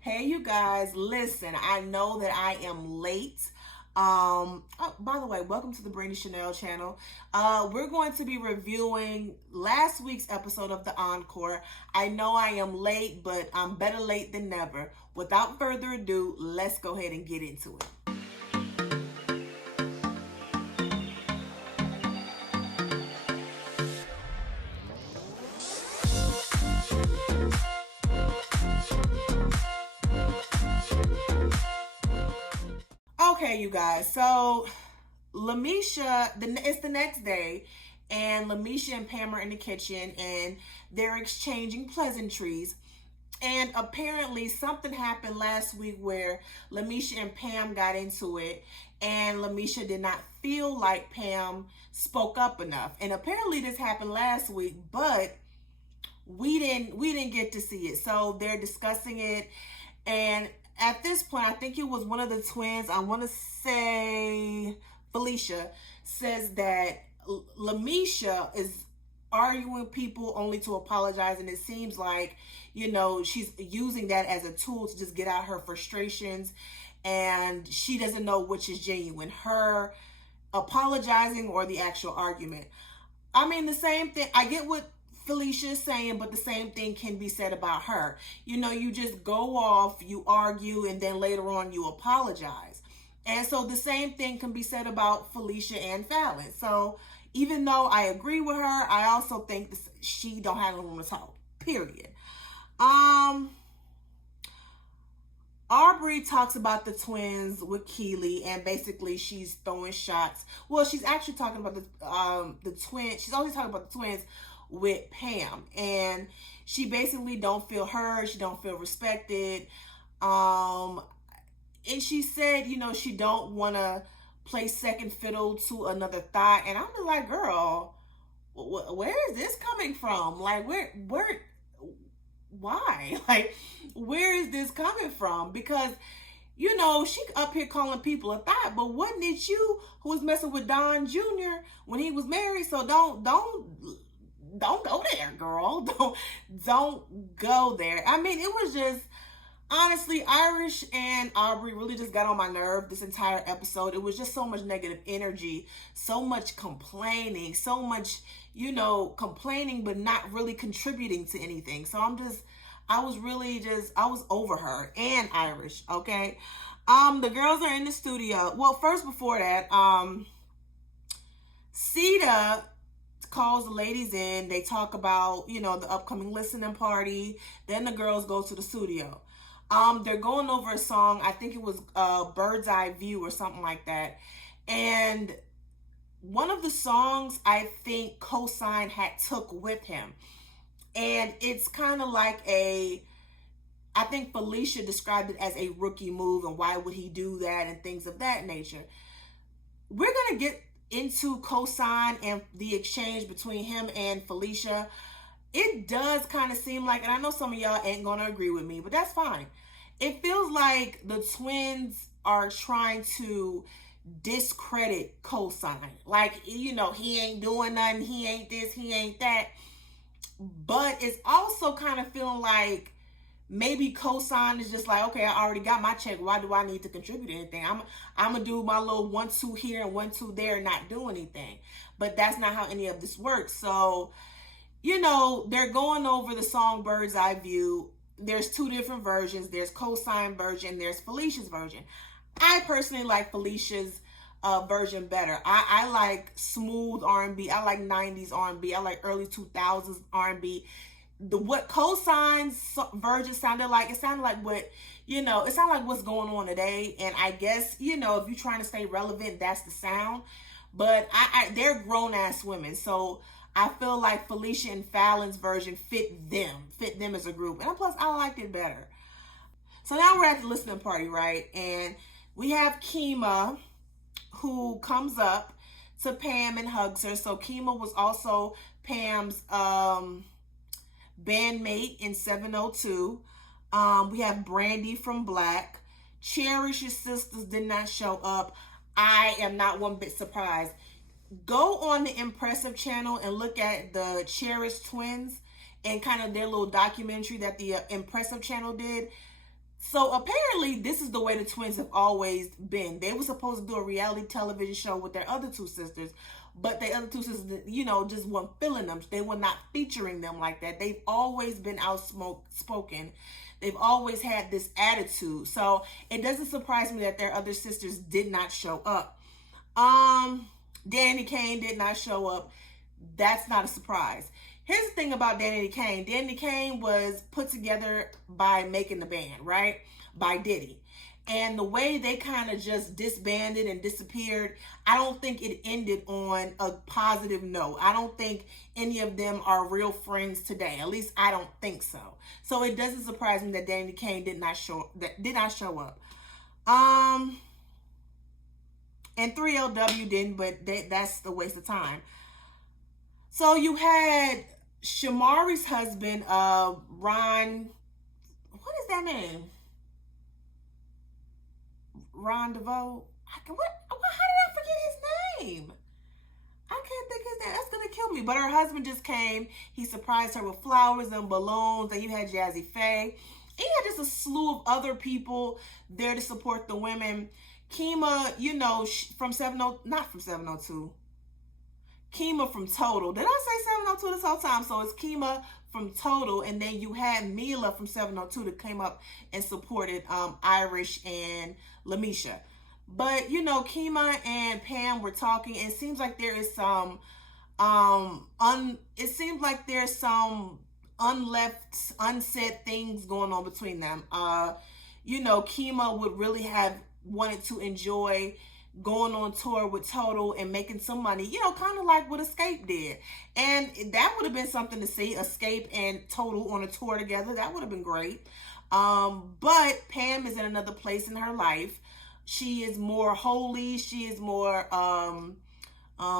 Hey, you guys, listen, I know that I am late. By the way, welcome to the Brandy Chanel channel. We're going to be reviewing last week's episode of the Encore. I know I am late, but I'm better late than never. Without further ado, let's go ahead and get into it. Okay, you guys. So it's the next day, and Lamisha and Pam are in the kitchen, and they're exchanging pleasantries. And apparently, something happened last week where Lamisha and Pam got into it, and Lamisha did not feel like Pam spoke up enough. And apparently, this happened last week, but we didn't get to see it. So they're discussing it, and at this point, I think it was one of the twins. I want to say Felicia says that Lamisha is arguing with people only to apologize, and it seems like she's using that as a tool to just get out her frustrations, and she doesn't know which is genuine, her apologizing or the actual argument. I mean, the same thing. I get what Felicia is saying, but the same thing can be said about her. You just go off, you argue, and then later on you apologize. And so the same thing can be said about Felicia and Fallon. So even though I agree with her, I also think she don't have no room to talk. Period. Aubrey talks about the twins with Keely, and basically she's throwing shots. Well, she's actually talking about the twins. She's always talking about the twins with Pam, and she basically don't feel heard. She don't feel respected. And she said, she don't want to play second fiddle to another thought. And I'm just like, girl, where is this coming from? Like, why? Like, where is this coming from? Because she up here calling people a thought, but wasn't it you who was messing with Don Jr. when he was married? So don't go there, girl. Don't go there. I mean, it was just, honestly, Irish and Aubrey really just got on my nerve this entire episode. It was just so much negative energy, so much complaining, so much, complaining but not really contributing to anything. So I was over her and Irish, okay? The girls are in the studio. Well, first, before that, Sita calls the ladies in. They talk about, the upcoming listening party. Then the girls go to the studio. They're going over a song. I think it was Bird's Eye View or something like that. And one of the songs I think Cosign had took with him. And it's kind of like I think Felicia described it as a rookie move, and why would he do that and things of that nature. We're going to get into Cosign and the exchange between him and Felicia. It does kind of seem like, and I know some of y'all ain't gonna agree with me, but that's fine. It feels like the twins are trying to discredit Cosign. Like, he ain't doing nothing, he ain't this, he ain't that. But it's also kind of feeling like maybe Cosign is just like, okay, I already got my check. Why do I need to contribute anything? I'm going to do my little 1-2 here and 1-2 there and not do anything. But that's not how any of this works. So, they're going over the song Bird's Eye View. There's two different versions. There's Cosign version. There's Felicia's version. I personally like Felicia's version better. I like smooth R&B. I like 90s R&B. I like early 2000s R&B. What Cosign's version sounded like, it sounded like it sounded like what's going on today. And I guess, if you're trying to stay relevant, that's the sound. But they're grown ass women. So I feel like Felicia and Fallon's version fit them as a group. And plus, I liked it better. So now we're at the listening party, right? And we have Kima, who comes up to Pam and hugs her. So Kima was also Pam's bandmate in 702. We have Brandy from Black. Cherish's sisters did not show up. I am not one bit surprised. Go on the Impressive channel and look at the Cherish twins and kind of their little documentary that the Impressive channel did. So apparently, this is the way the twins have always been. They were supposed to do a reality television show with their other two sisters, but the other two sisters, just weren't feeling them. They were not featuring them like that. They've always been outspoken. They've always had this attitude. So it doesn't surprise me that their other sisters did not show up. Danny Kane did not show up. That's not a surprise. Here's the thing about Danny Kane. Danny Kane was put together by Making the Band, right? By Diddy. And the way they kind of just disbanded and disappeared, I don't think it ended on a positive note. I don't think any of them are real friends today. At least I don't think so. So it doesn't surprise me that Danny Kane did not show up. And 3LW didn't, but that's a waste of time. So you had Shamari's husband, Ron. What is that name? Ron DeVoe. How did I forget his name? I can't think his name. That's gonna kill me. But her husband just came. He surprised her with flowers and balloons. And you had Jazzy Faye. And you had just a slew of other people there to support the women. Kima, from 70, not from 702. Kima from Total. Did I say 702 this whole time? So it's Kima from Total, and then you had Mila from 702 that came up and supported Irish and Lamisha. But Kima and Pam were talking, and it seems like there is some unsaid things going on between them. Kima would really have wanted to enjoy going on tour with Total and making some money, kind of like what Escape did. And that would have been something to see, Escape and Total on a tour together. That would have been great. But Pam is in another place in her life. She is more holy. She is more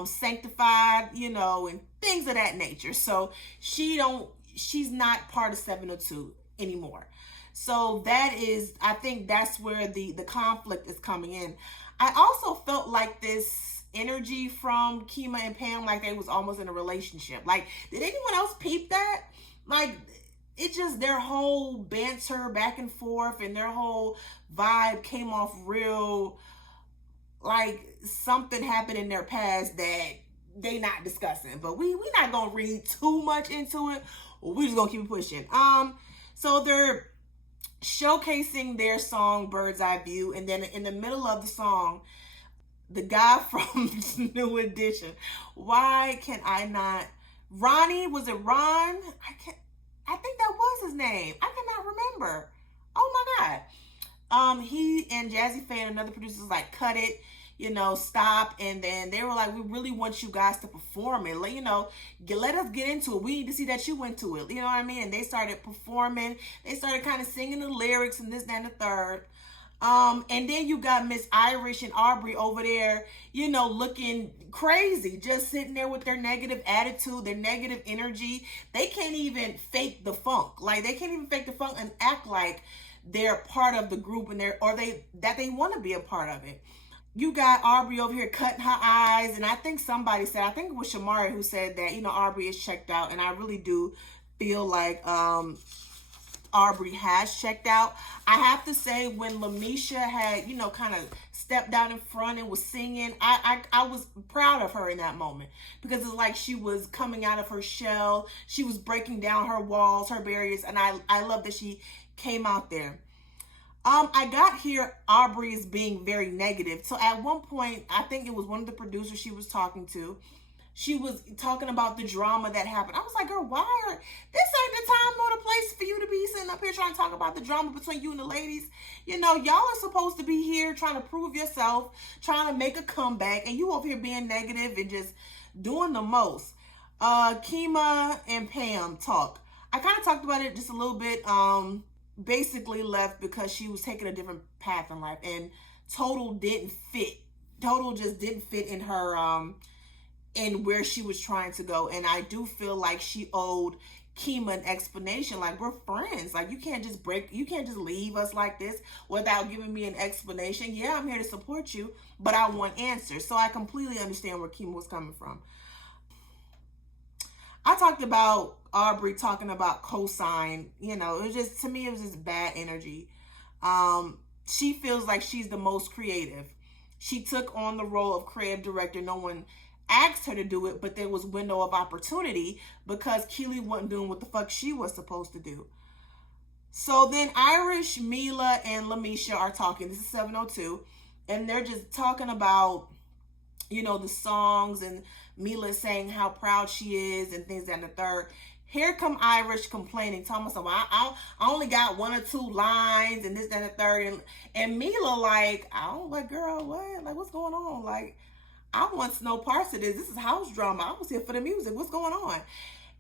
sanctified, and things of that nature. So she's not part of 702 anymore. So I think that's where the conflict is coming in. I also felt like this energy from Kima and Pam, like they was almost in a relationship. Like, did anyone else peep that? Like, it just, their whole banter back and forth and their whole vibe came off real, like something happened in their past that they not discussing. But we not gonna read too much into it. We just gonna keep it pushing. So they're showcasing their song Bird's Eye View, and then in the middle of the song, the guy from New Edition, why can I not, Ronnie, was it Ron? I think that was his name. I cannot remember. Oh my God. He and Jazzy Faye and another producer was like, cut it, stop. And then they were like, we really want you guys to perform it. Let us get into it. We need to see that you went to it. You know what I mean? And they started performing. They started kind of singing the lyrics and this, that, and the third. And then you got Miss Irish and Aubrey over there, looking crazy, just sitting there with their negative attitude, their negative energy. They can't even fake the funk. Like, they can't even fake the funk and act like they're part of the group and that they want to be a part of it. You got Aubrey over here cutting her eyes, and I think somebody said, I think it was Shamari who said that, Aubrey is checked out, and I really do feel like Aubrey has checked out. I have to say, when Lamisha had, kind of stepped out in front and was singing, I was proud of her in that moment, because it's like she was coming out of her shell. She was breaking down her walls, her barriers, and I love that she came out there. I got here, Aubrey is being very negative. So at one point, I think it was one of the producers she was talking to. She was talking about the drama that happened. I was like, girl, this ain't the time nor the place for you to be sitting up here trying to talk about the drama between you and the ladies. Y'all are supposed to be here trying to prove yourself, trying to make a comeback, and you over here being negative and just doing the most. Kima and Pam talk. I kind of talked about it just a little bit. Basically left because she was taking a different path in life, and Total didn't fit. Total just didn't fit in her in where she was trying to go. And I do feel like she owed Kima an explanation. Like, we're friends. Like, you can't just leave us like this without giving me an explanation. Yeah, I'm here to support you, but I want answers. So I completely understand where Kima was coming from. I talked about Aubrey talking about cosign. It was just, to me, it was just bad energy. She feels like she's the most creative. She took on the role of creative director. No one asked her to do it, but there was window of opportunity because Keely wasn't doing what the fuck she was supposed to do. So then Irish, Mila, and Lamisha are talking. This is 702. And they're just talking about, the songs, and Mila saying how proud she is and things that and the third. Here come Irish complaining, telling myself, I only got one or two lines and this, that, and the third. And Mila like, I don't like, girl, what? Like, what's going on? Like, I want no parts of this. This is house drama. I was here for the music. What's going on?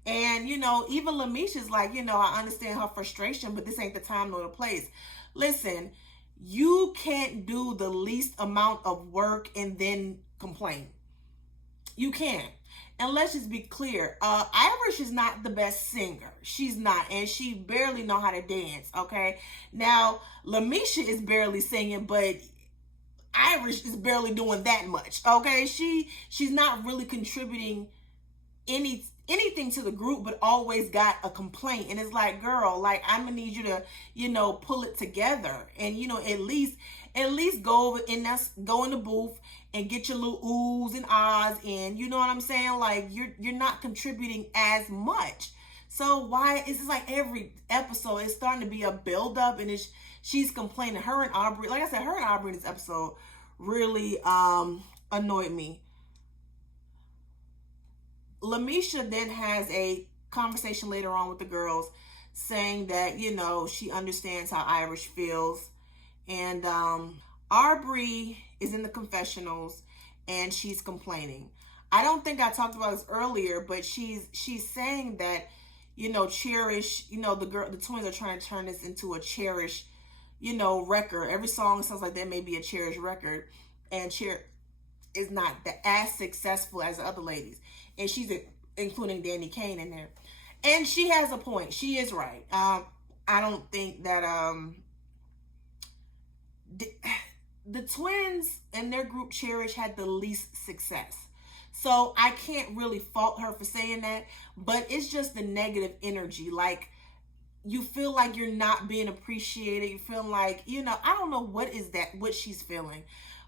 And, even Lamisha's like, I understand her frustration, but this ain't the time nor the place. Listen, you can't do the least amount of work and then complain. You can't. And let's just be clear. Irish is not the best singer. She's not. And she barely know how to dance, okay? Now, Lamisha is barely singing, but Irish is barely doing that much, okay? She's not really contributing anything to the group, but always got a complaint. And it's like, girl, like, I'm gonna need you to, pull it together. And, at least go over and go in the booth and get your little oohs and ahs in. You know what I'm saying? Like, you're not contributing as much. So why is this like every episode it's starting to be a build-up, and she's complaining. Her and Aubrey, like I said, her and Aubrey in this episode really annoyed me. Lamisha then has a conversation later on with the girls saying that, she understands how Irish feels. And Aubrey is in the confessionals and she's complaining. I don't think I talked about this earlier, but she's saying that, Cherish, the twins are trying to turn this into a Cherish, record. Every song sounds like that may be a Cherish record. And Cherish is not as successful as the other ladies. And she's including Danny Kane in there. And she has a point. She is right. I don't think that the twins and their group Cherish had the least success. So I can't really fault her for saying that, but it's just the negative energy. Like, you feel like you're not being appreciated. You feel like, I don't know what she's feeling.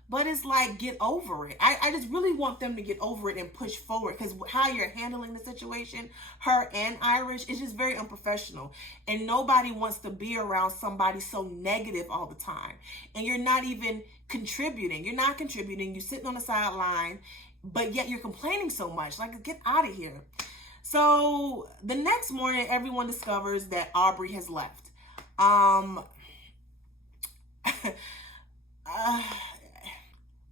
But it's like, get over it. I just really want them to get over it and push forward, because how you're handling the situation, her and Irish, is just very unprofessional. And nobody wants to be around somebody so negative all the time. And you're not even contributing. You're not contributing. You're sitting on the sideline, but yet you're complaining so much. Like, get out of here. So the next morning, everyone discovers that Aubrey has left.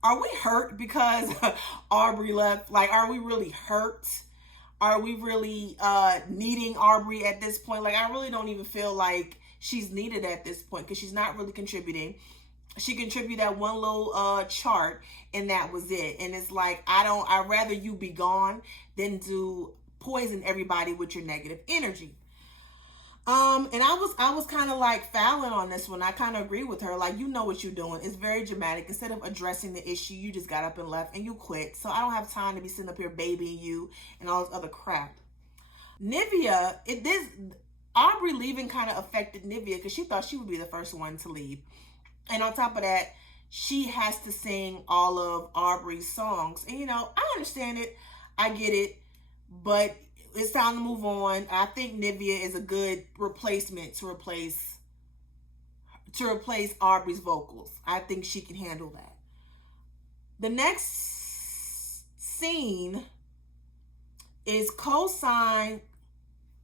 Are we hurt because Aubrey left? Like, are we really hurt? Are we really needing Aubrey at this point? Like, I really don't even feel like she's needed at this point, because she's not really contributing. She contributed that one little chart, and that was it. And it's like, I'd rather you be gone than to poison everybody with your negative energy. And I was kind of like fouling on this one. I kind of agree with her. Like, you know what you're doing. It's very dramatic. Instead of addressing the issue, you just got up and left and you quit. So I don't have time to be sitting up here babying you and all this other crap. Nivea, Aubrey leaving kind of affected Nivea, because she thought she would be the first one to leave. And on top of that, she has to sing all of Aubrey's songs. And, I understand it. I get it. But it's time to move on. I think Nivea is a good replacement to replace Aubrey's vocals. I think she can handle that. The next scene is co-signed,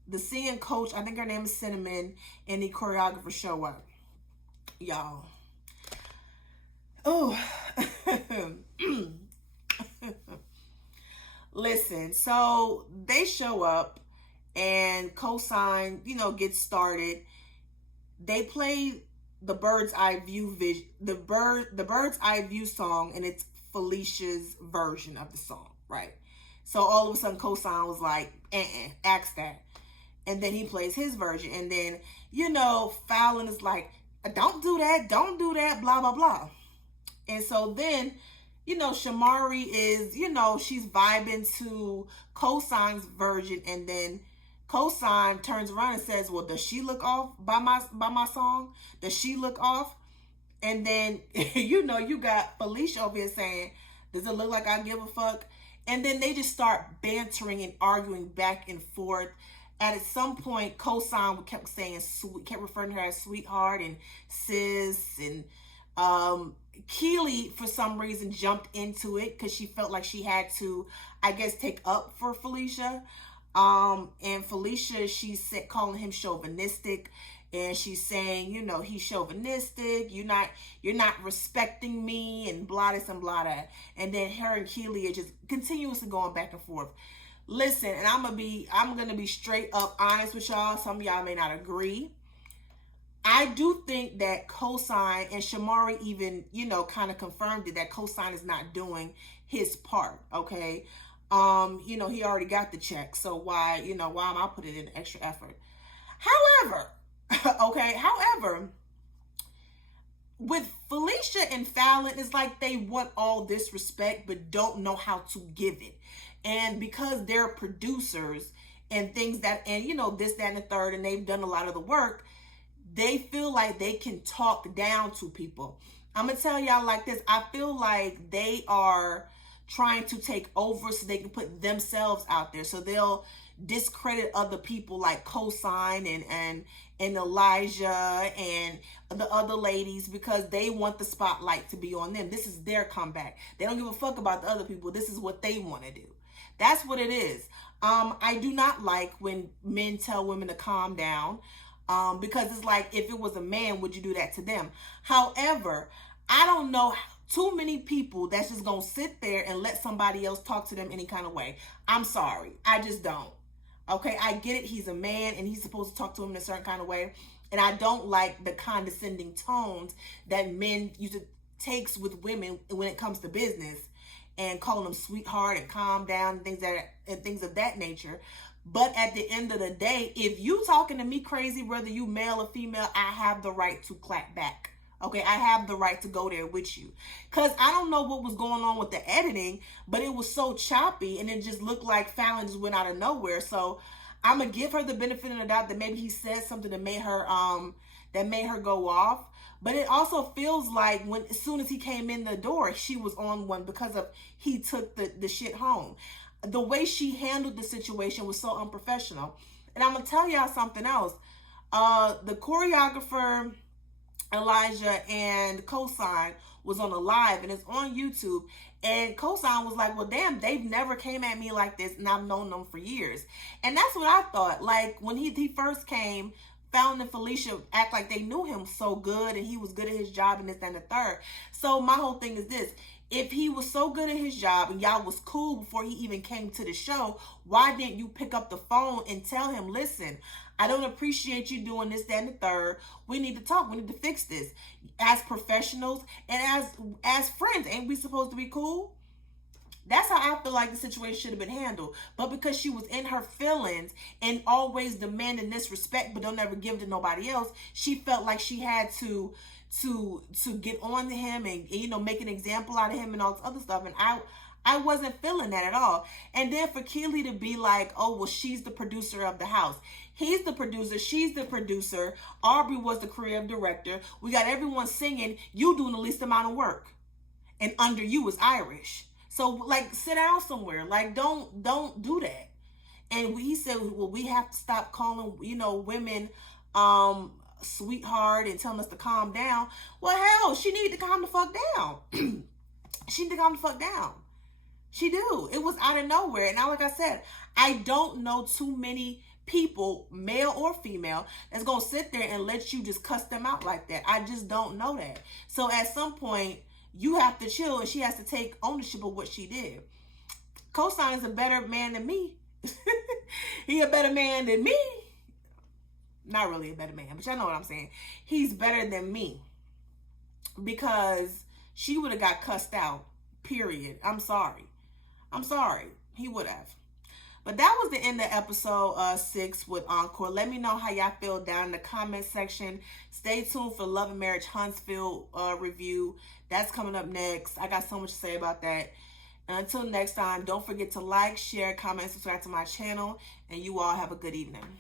the singing coach, I think her name is Cinnamon, and the choreographer show up. Y'all. Oh. Listen, so they show up and co-sign, gets started. They play the Bird's Eye View the Bird's Eye View song, and it's Felicia's version of the song, right? So all of a sudden co-sign was like, ask that. And then he plays his version, and then, Fallon is like, don't do that, blah, blah, blah. And so then, Shamari is, she's vibing to Cosign's version, and then Cosign turns around and says, well, does she look off by my song? Does she look off? And then, you got Felicia over here saying, does it look like I give a fuck? And then they just start bantering and arguing back and forth. And at some point, Cosign kept saying, kept referring to her as sweetheart and sis. And Keely, for some reason, jumped into it because she felt like she had to, I guess, take up for Felicia. And Felicia, she said, calling him chauvinistic. And she's saying, he's chauvinistic. You're not respecting me, and blah this and blah that. And then her and Keely are just continuously going back and forth. Listen, and I'm gonna be straight up honest with y'all. Some of y'all may not agree. I do think that Cosign, and Shamari even, kind of confirmed it, that Cosign is not doing his part. Okay. He already got the check. So why am I putting in extra effort? However, with Felicia and Fallon, it's like they want all this respect but don't know how to give it. And because they're producers and things that, and this, that, and the third, and they've done a lot of the work, they feel like they can talk down to people. I'm gonna tell y'all like this. I feel like they are trying to take over so they can put themselves out there. So they'll discredit other people like Cosign and Elijah and the other ladies because they want the spotlight to be on them. This is their comeback. They don't give a fuck about the other people. This is what they want to do. That's what it is. I do not like when men tell women to calm down because it's like, if it was a man, would you do that to them? However, I don't know too many people that's just going to sit there and let somebody else talk to them any kind of way. I'm sorry. I just don't. Okay, I get it. He's a man and he's supposed to talk to him in a certain kind of way. And I don't like the condescending tones that men usually takes with women when it comes to business and calling them sweetheart and calm down and things of that nature. But at the end of the day, if you talking to me crazy, whether you male or female, I have the right to clap back. Okay, I have the right to go there with you. Because I don't know what was going on with the editing, but it was so choppy and it just looked like Fallon just went out of nowhere. So I'm going to give her the benefit of the doubt that maybe he said something that made her go off. But it also feels like as soon as he came in the door, she was on one because of he took the shit home. The way she handled the situation was so unprofessional. And I'm going to tell y'all something else. The choreographer, Elijah, and Cosign was on a live, and it's on YouTube. And Cosign was like, well, damn, they've never came at me like this, and I've known them for years. And that's what I thought. Like, when he first came, Fallon and Felicia act like they knew him so good, and he was good at his job, and this, that, and the third. So my whole thing is this. If he was so good at his job and y'all was cool before he even came to the show, why didn't you pick up the phone and tell him, listen, I don't appreciate you doing this, that, and the third. We need to talk. We need to fix this. As professionals and as friends, ain't we supposed to be cool? That's how I feel like the situation should have been handled. But because she was in her feelings and always demanding this respect but don't ever give it to nobody else, she felt like she had to get on to him and make an example out of him and all this other stuff. And I wasn't feeling that at all. And then for Keely to be like, oh, well, she's the producer of the house. He's the producer. She's the producer. Aubrey was the creative director. We got everyone singing. You doing the least amount of work. And under you is Irish. So, like, sit down somewhere. Like, don't do that. And he said, well, we have to stop calling, women sweetheart and telling us to calm down. Well, hell, she needed to calm the fuck down. She need to calm the fuck down. She do. It was out of nowhere. And now, like I said, I don't know too many people, male or female, that's going to sit there and let you just cuss them out like that. I just don't know that. So at some point, you have to chill and she has to take ownership of what she did. Cosign is a better man than me. He a better man than me. Not really a better man, but y'all know what I'm saying. He's better than me because she would have got cussed out, period. I'm sorry. He would have. But that was the end of episode 6 with Encore. Let me know how y'all feel down in the comment section. Stay tuned for Love and Marriage Huntsville review. That's coming up next. I got so much to say about that. And until next time, don't forget to like, share, comment, subscribe to my channel, and you all have a good evening.